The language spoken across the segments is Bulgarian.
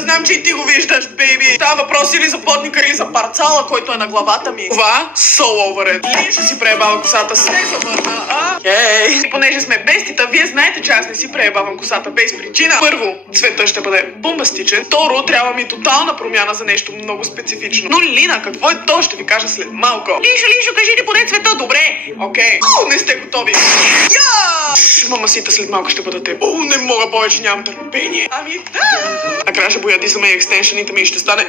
знам, че и ти го виждаш, бейби. Става въпрос или за плотника, или за парцала, който е на главата ми. Това, so over it. Или ще си преебава косата с завърна, И понеже сме бестита, вие знаете, че аз не си преебавам косата без причина. Първо, цветът ще бъде бомбастичен. Второ, трябва ми тотална промяна за нещо много специфично. Но Лина, какво е то? Ще ви кажа след малко. Лишо, кажи ни поне цвета, добре? Окей. Не сте готови. Мамасита след малко ще бъда теб. Не мога повече, нямам търпение. Ами да. Накрая ще боядисаме и екстеншените ми и ще стане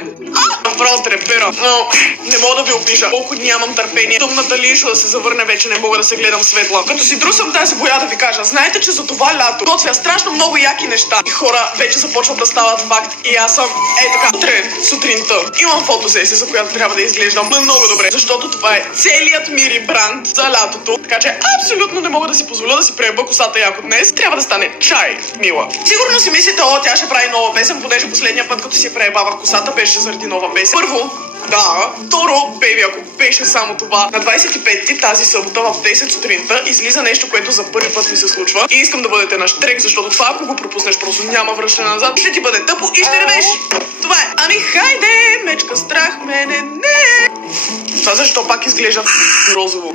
просто репера. Но не мога да ви опиша колко нямам търпение. Тъмната Лишо да се завърне, вече не мога да се гледам светла. Като си друсам тази боя да ви кажа, знаете, че за това лято готвя страшно много яки неща. И хора вече започват да стават факт. И аз съм така. Утре, сутринта, имам фотосесия, за която трябва да изглеждам много добре. Защото това е целият ми ребранд за лятото. Така че абсолютно не мога да си позволя да си прееба косата яко днес. Трябва да стане чай, мила. Сигурно си мислите, тя ще прави нова песен, понеже последния път, като си преебавах косата, беше заради нова песен. Първо, да. Второ, бейби, ако беше само това, на 25-ти тази събота в 10 сутринта излиза нещо, което за първи път ми се случва. И искам да бъдете на штрек, защото това, ако го пропуснеш, просто няма връщане назад. Ще ти бъде тъпо и ще ревеш. Това е. Ами хайде, мечка страх мене не. Това защо пак изглежда розово?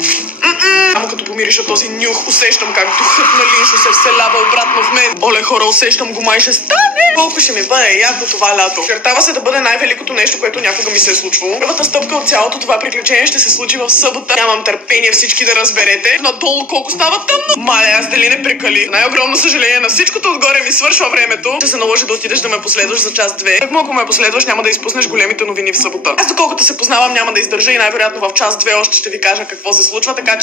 Ама като помириша този нюх, усещам как духът на Лишо се вселява обратно в мен. Оле хора, усещам го, май ще стане. Колко ще ми бъде яко това лято. Чертава се да бъде най-великото нещо, което някога ми се е случвало. Първата стъпка от цялото това приключение ще се случи в събота. Нямам търпение всички да разберете. Надолу колко става тъмно. Мале, аз дали не прекали. Най-огромно съжаление, на всичкото отгоре ми свършва времето. Ще се наложи да отидеш да ме последваш за час 2. Так ако ме последваш, няма да изпуснеш големите новини в събота. Аз доколкото се познавам, няма да издържа и най-вероятно в час 2 още ще ви кажа какво се случва, така че